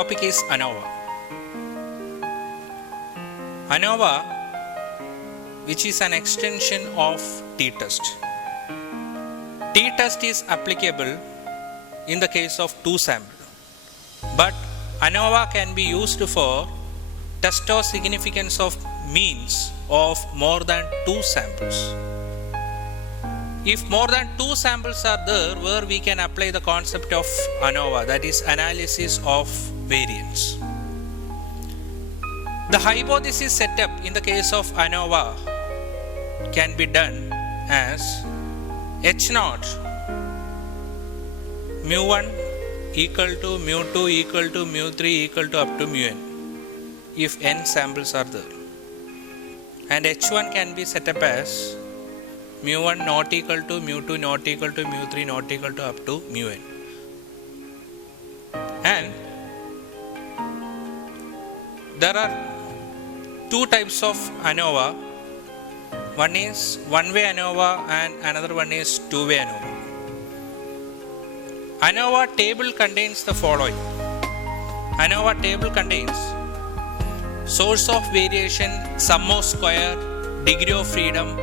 topic is ANOVA. ANOVA, which is an extension of t-test. T-test is applicable in the case of 2 samples, but ANOVA can be used for test of significance of means of more than 2 samples. If more than 2 samples are there, where we can apply the concept of ANOVA, that is analysis of variance. The hypothesis setup in the case of ANOVA can be done as H0 mu1 equal to mu2 equal to mu3 equal to up to mun if n samples are there, and H1 can be set up as mu1 not equal to mu2 not equal to mu3 not equal to up to mun. And there are 2 types of ANOVA. One is one-way ANOVA and another one is two-way ANOVA. ANOVA table contains the following. ANOVA table contains source of variation, sum of square, degree of freedom,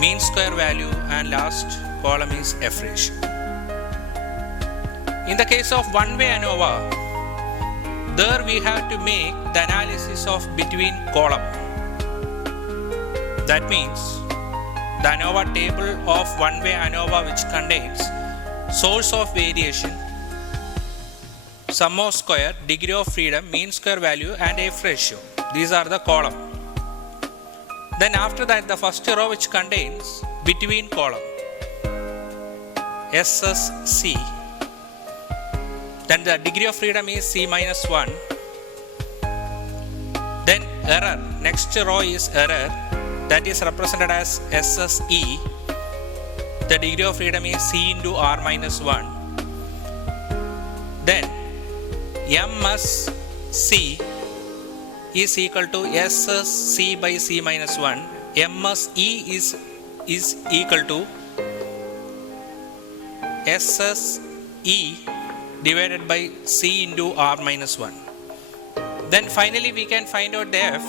mean square value, and last column is F ratio. In the case of one-way ANOVA, there we have to make the analysis of between column. That means the ANOVA table of one-way ANOVA, which contains source of variation, sum of square, degree of freedom, mean square value, and F ratio. These are the column. Then after that, the first row, which contains between column, SSC. Then the degree of freedom is C minus 1. Then error, next row is error, that is represented as SSE. The degree of freedom is C into R minus 1. Then MSC is equal to SSC by C minus 1. MSE is equal to SSE divided by C into R minus 1. Then finally we can find out the F.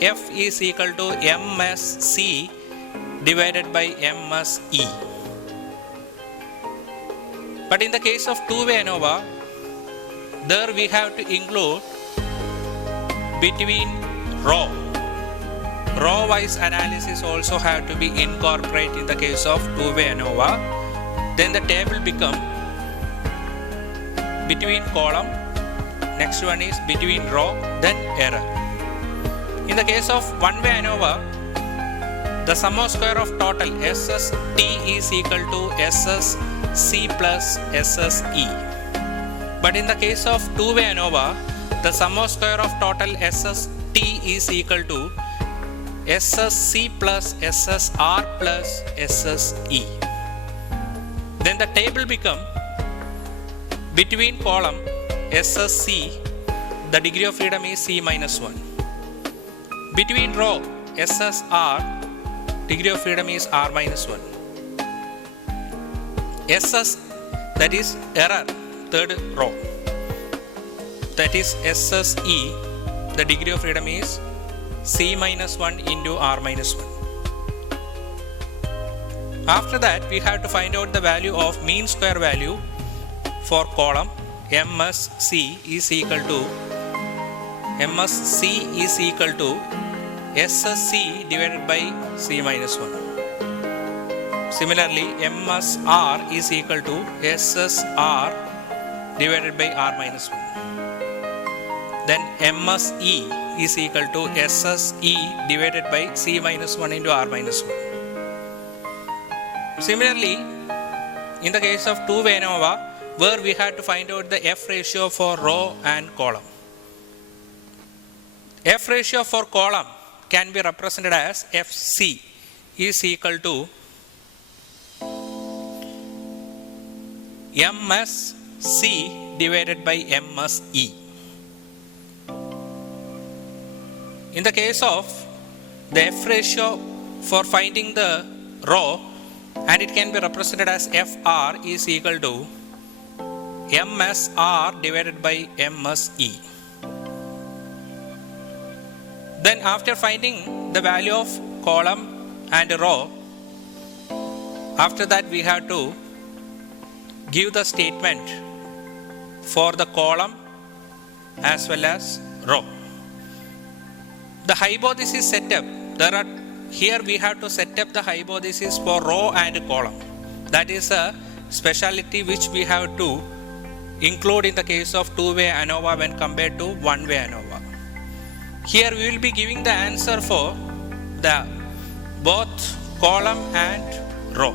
F is equal to MSC divided by MSE. But in the case of two-way ANOVA, there we have to include between row. Row-wise analysis also have to be incorporated in the case of two-way ANOVA. Then the table become between column, next one is between row, then error. In the case of one-way ANOVA, the sum of square of total SST is equal to SSC plus SSE. But in the case of two-way ANOVA, the sum of square of total SST is equal to SSC plus SSR plus SSE. Then the table become between column SSC, the degree of freedom is C minus 1. Between row SSR, degree of freedom is R minus 1. SS, that is error, third row, that is SSE, the degree of freedom is C minus 1 into R minus 1. After that, we have to find out the value of mean square value for column. MSC is equal to SSC divided by C minus 1. Similarly, MSR is equal to SSR divided by R minus 1. Then MSE is equal to SSE divided by C minus 1 into R minus 1. Similarly, in the case of two-way ANOVA, where we had to find out the F ratio for row and column. F ratio for column can be represented as FC is equal to MSC divided by MSE. In the case of the F ratio for finding the row, and it can be represented as FR is equal to MSR divided by MSE. Then after finding the value of column and row, after that we have to give the statement for the column as well as row. The hypothesis setup, here we have to set up the hypothesis for row and column. That is a specialty which we have to include in the case of two-way ANOVA when compared to one-way ANOVA. Here we will be giving the answer for the both column and row.